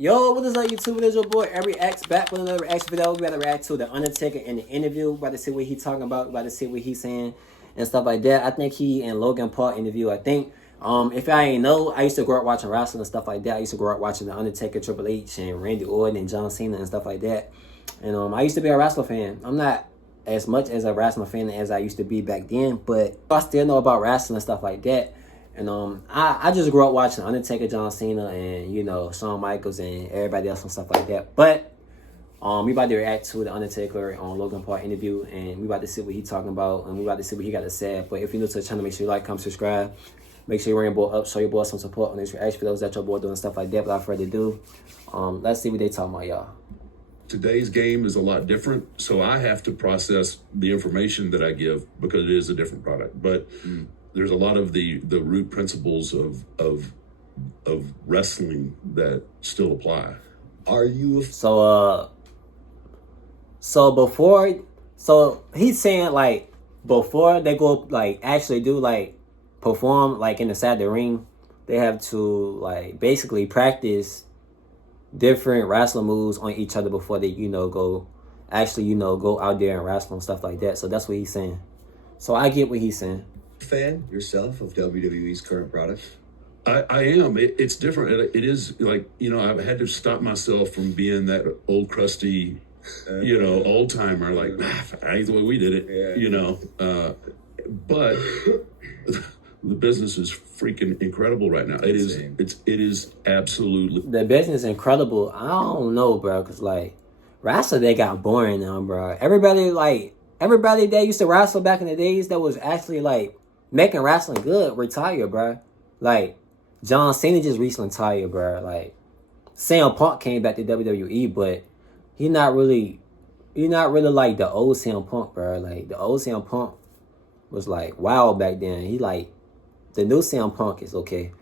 Yo, what is up, YouTube? It is your boy, Every X, back with another reaction video. We got to react to the Undertaker in the interview. We about to see what he talking about. We about to see what he's saying and stuff like that. I think he and Logan Paul interview. I think, if I ain't know, I used to grow up watching wrestling and stuff like that. I used to grow up watching the Undertaker, Triple H, and Randy Orton and John Cena and stuff like that. And I used to be a wrestling fan. I'm not as much as a wrestling fan as I used to be back then, but I still know about wrestling and stuff like that. And I just grew up watching Undertaker, John Cena, and Shawn Michaels and everybody else and stuff like that. But we about to react to the Undertaker on Logan Paul interview, and we about to see what he talking about, and we about to see what he got to say. But if you're new to the channel, make sure you like, comment, subscribe. Make sure you ring your boy up, show your boy some support on these reaction videos that your boy doing stuff like that. Without further ado, let's see what they talking about, y'all. Today's game is a lot different, so I have to process the information that I give because it is a different product. But there's a lot of the root principles of wrestling that still apply. Are you So he's saying like before they go like actually do like perform like inside the ring, they have to like basically practice different wrestling moves on each other before they go out there and wrestle and stuff like that. So that's what he's saying. So I get what he's saying. fan yourself of WWE's current product? I am. It's different. It is like, I've had to stop myself from being that old crusty, old timer, like, that's the way we did it, but the business is freaking incredible right now. It is absolutely. The business is incredible. I don't know, bro, because like wrestling, they got boring now, bro. Everybody that used to wrestle back in the days that was actually like making wrestling good retired, bro. Like John Cena just recently retired, bro. Like CM Punk came back to WWE, but he not really like the old CM Punk, bro. Like the old CM Punk was like wild back then. He like the new CM Punk is okay,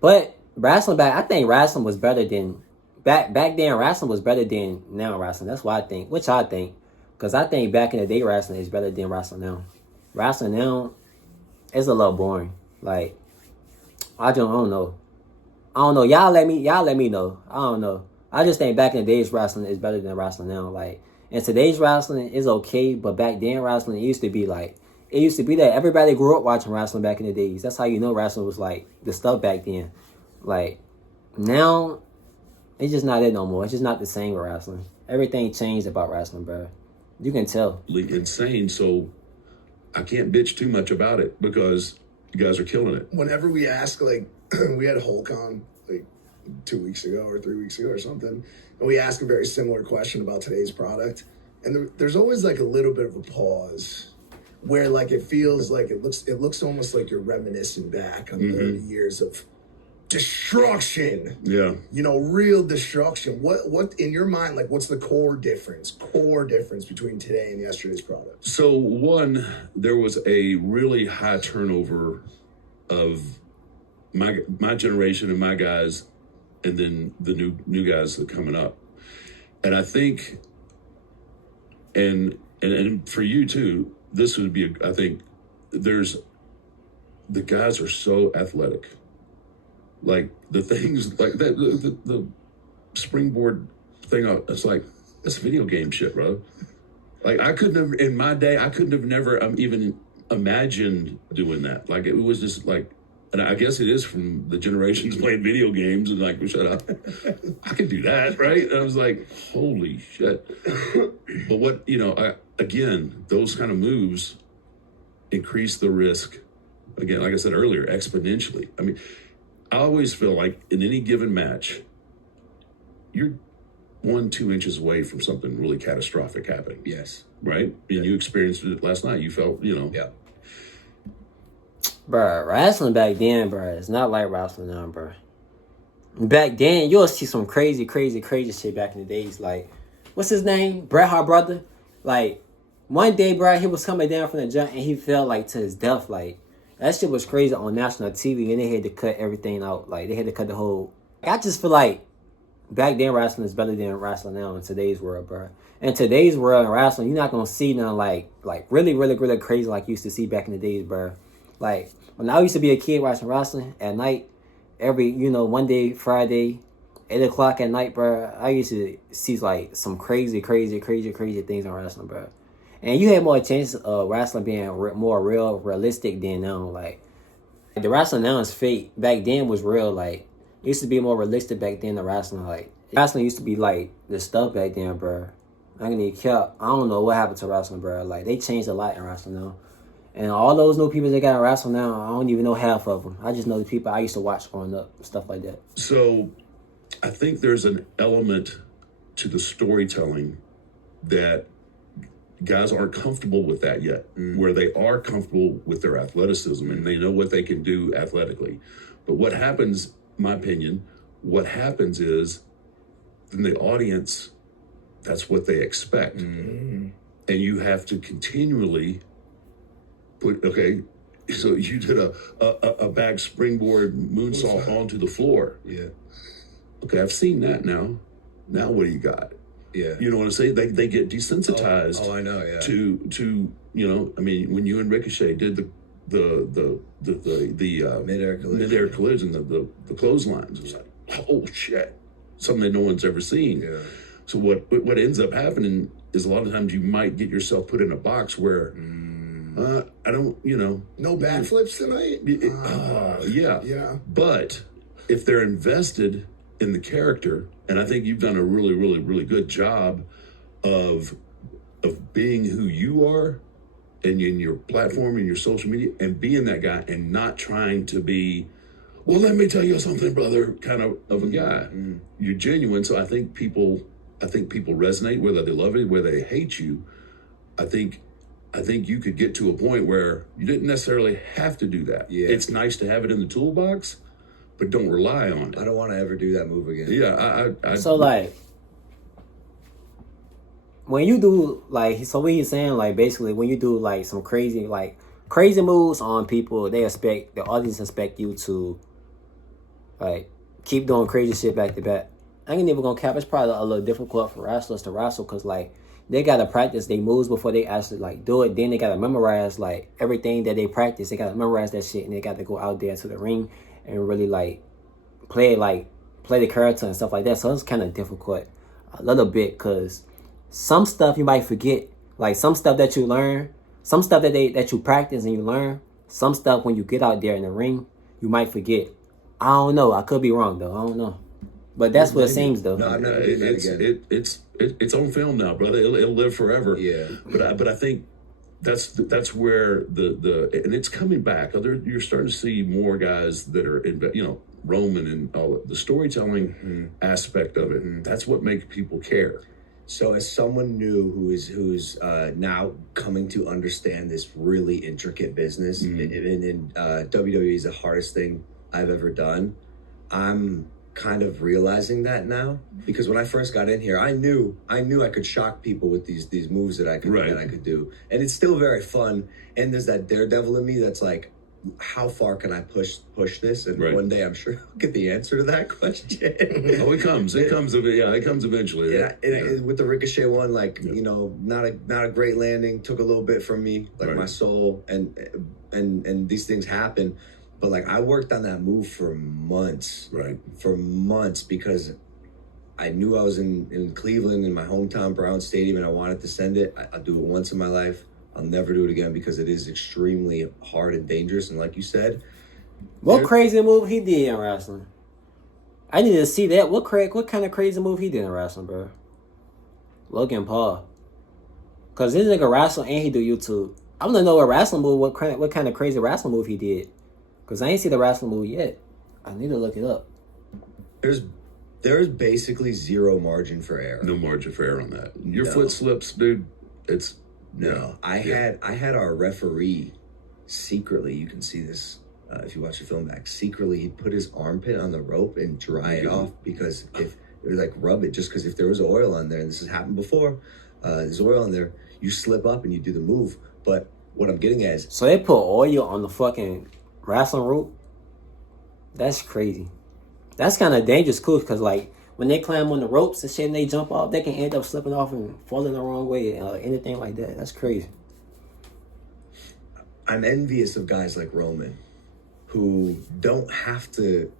but wrestling I think wrestling was better than back then. Wrestling was better than now wrestling. That's what I think. Which I think, because I think back in the day wrestling is better than wrestling now. Wrestling now is a little boring. Like I don't know. Y'all let me know. I don't know. I just think back in the days wrestling is better than wrestling now. Like, and today's wrestling is okay, but back then wrestling used to be like, it used to be that everybody grew up watching wrestling back in the days. That's how you know wrestling was like the stuff back then. Like now, it's just not it no more. It's just not the same with wrestling. Everything changed about wrestling, bro. You can tell. Insane. So I can't bitch too much about it because you guys are killing it. Whenever we ask, like, we had Hulk on like 2 weeks ago or 3 weeks ago or something, and we ask a very similar question about today's product, and there's always like a little bit of a pause where like it feels like it looks almost like you're reminiscing back on 30 years of destruction. Yeah. Real destruction. What in your mind, like, what's the core difference between today and yesterday's product? So one, there was a really high turnover of my generation and my guys, and then the new guys that are coming up. And I think, and for you too, this would be, I think the guys are so athletic. Like the things like that, the springboard thing, it's like, that's video game shit, bro. Like I couldn't have, in my day, never even imagined doing that. Like it was just like, and I guess it is from the generations playing video games and like, shut up, I could do that, right? And I was like, holy shit. But what, again, those kind of moves increase the risk, again, like I said earlier, exponentially. I mean, I always feel like in any given match, you're 1-2 inches away from something really catastrophic happening. Yes. Right? And you experienced it last night. You felt, Yeah. Bro, wrestling back then, bro, it's not like wrestling now, bro. Back then, you'll see some crazy shit back in the days. Like, what's his name? Bret Hart brother. Like, one day, bro, he was coming down from the jump and he fell like to his death. Like, that shit was crazy on national TV, and they had to cut everything out. Like, they had to cut the whole. I just feel like back then wrestling is better than wrestling now in today's world, bro. In today's world in wrestling, you're not gonna see nothing like really crazy like you used to see back in the days, bro. Like when I used to be a kid watching wrestling at night, every one day Friday, 8 o'clock at night, bro, I used to see like some crazy things on wrestling, bro. And you had more chance of wrestling being more real, realistic than now. Like the wrestling now is fake. Back then was real. Like it used to be more realistic back then. The wrestling, like wrestling used to be like the stuff back then, bro. I can even count. I don't know what happened to wrestling, bro. Like they changed a lot in wrestling now. And all those new people that got in wrestling now, I don't even know half of them. I just know the people I used to watch growing up, stuff like that. So I think there's an element to the storytelling that guys aren't comfortable with that yet, where they are comfortable with their athleticism and they know what they can do athletically. But what happens, my opinion, what happens is then the audience, that's what they expect. And you have to continually put, okay, so you did a back springboard moonsault onto the floor. Yeah. Okay, I've seen that now. Now what do you got? Yeah. You know what I'm saying? They get desensitized. Oh, I know. Yeah. To you know, I mean, when you and Ricochet did the midair collision, the clotheslines, it was like, oh shit, something that no one's ever seen. Yeah. So what ends up happening is a lot of times you might get yourself put in a box where I don't, you know, No backflips tonight? yeah. Yeah. But if they're invested in the character, and I think you've done a really good job of being who you are and in your platform and your social media and being that guy and not trying to be, well, let me tell you something, brother, kind of a guy. You're genuine. So I think people resonate, whether they love it, whether they hate you. I think you could get to a point where you didn't necessarily have to do that. Yeah. It's nice to have it in the toolbox, but don't rely on it. I don't want to ever do that move again. Yeah, I So like, when you do like, so what he's saying, like basically when you do like some crazy moves on people, the audience expect you to like keep doing crazy shit back to back. I ain't even gonna cap. It's probably a little difficult for wrestlers to wrestle because like they gotta practice their moves before they actually like do it. Then they gotta memorize like everything that they practice. They gotta memorize that shit, and they got to go out there to the ring and really like play the character and stuff like that. So it's kind of difficult a little bit because some stuff you might forget, like some stuff that you learn, some stuff that you practice and you learn, some stuff when you get out there in the ring you might forget. I don't know. I could be wrong though. I don't know, but that's what it seems though. No, I'm never doing that again. It's on film now, brother. It'll live forever. Yeah. But I think that's where the and it's coming back. You're starting to see more guys that are Roman and all the storytelling aspect of it. That's what makes people care. So as someone new who's now coming to understand this really intricate business, and WWE is the hardest thing I've ever done, I'm kind of realizing that now, because when I first got in here, I knew I could shock people with these moves that I could do, and it's still very fun. And there's that daredevil in me that's like, how far can I push this? And one day I'm sure I'll get the answer to that question. Oh, it comes eventually. Yeah, and with the Ricochet one, like not a great landing, took a little bit from me, like my soul, and these things happen. But like I worked on that move for months, because I knew I was in Cleveland in my hometown Brown Stadium, and I wanted to send it. I'll do it once in my life. I'll never do it again because it is extremely hard and dangerous. And like you said, what crazy move he did in wrestling? I need to see that. What kind of crazy move he did in wrestling, bro? Logan Paul. Cause this nigga wrestle and he do YouTube. I want to know what kind of crazy wrestling move he did. Cause I ain't see the wrestling move yet. I need to look it up. There's basically zero margin for error. No margin for error on that. Your foot slips, dude. It's no. I had our referee secretly. You can see this if you watch the film back. Secretly, he'd put his armpit on the rope and dry it off, because if it was like rub it, just because if there was oil on there, and this has happened before, there's oil on there, you slip up and you do the move. But what I'm getting at is, so they put oil on the fucking wrestling rope? That's crazy. That's kind of dangerous, cool, because like when they climb on the ropes and shit and they jump off, they can end up slipping off and falling the wrong way, anything like that. That's crazy. I'm envious of guys like Roman who don't have to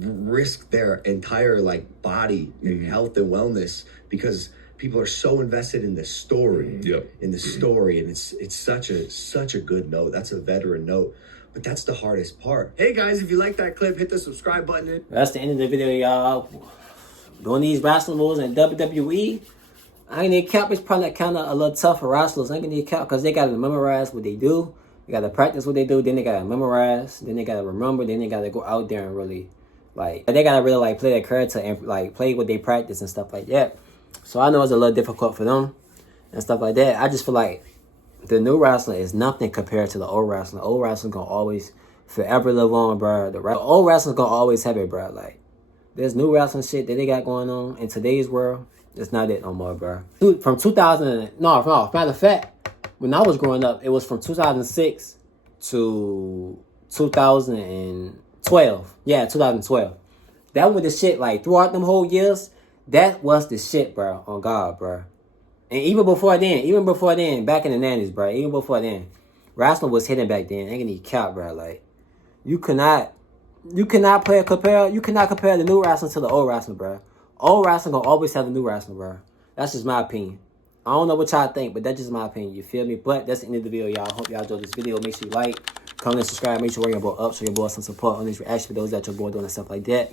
risk their entire like body and health and wellness because people are so invested in the story, and it's such a good note. That's a veteran note, but that's the hardest part. Hey guys, if you like that clip, hit the subscribe button. That's the end of the video, y'all. Doing these wrestling moves in WWE, I ain't need cap. It's probably kind of a little tough for wrestlers. I ain't need cap because they got to memorize what they do. They got to practice what they do. Then they got to memorize. Then they got to remember. Then they got to go out there and really, like, they got to really, like, play their character and, like, play what they practice and stuff like that. So I know it's a little difficult for them and stuff like that. I just feel like the new wrestling is nothing compared to the old wrestling. The old wrestling gonna always forever live on, bro. The old wrestling gonna always have it, bro. Like, there's new wrestling shit that they got going on in today's world. It's not it no more, bro. From 2000, no, matter of fact, when I was growing up, it was from 2006 to 2012. Yeah, 2012. That was the shit, like, throughout them whole years, that was the shit, bro, on God, bro. And even before then, back in the 90s, bro, even before then, wrestling was hitting back then. Ain't gonna count, bro. Like, you cannot compare the new wrestling to the old wrestling, bro. Old wrestling gonna always have the new wrestling, bro. That's just my opinion. I don't know what y'all think, but that's just my opinion. You feel me? But that's the end of the video, y'all. Hope y'all enjoyed this video. Make sure you like, comment, and subscribe. Make sure you your boy up, show your boy some support on these reaction videos that your boy doing and stuff like that.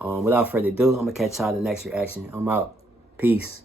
Without further ado, I'm gonna catch y'all in the next reaction. I'm out. Peace.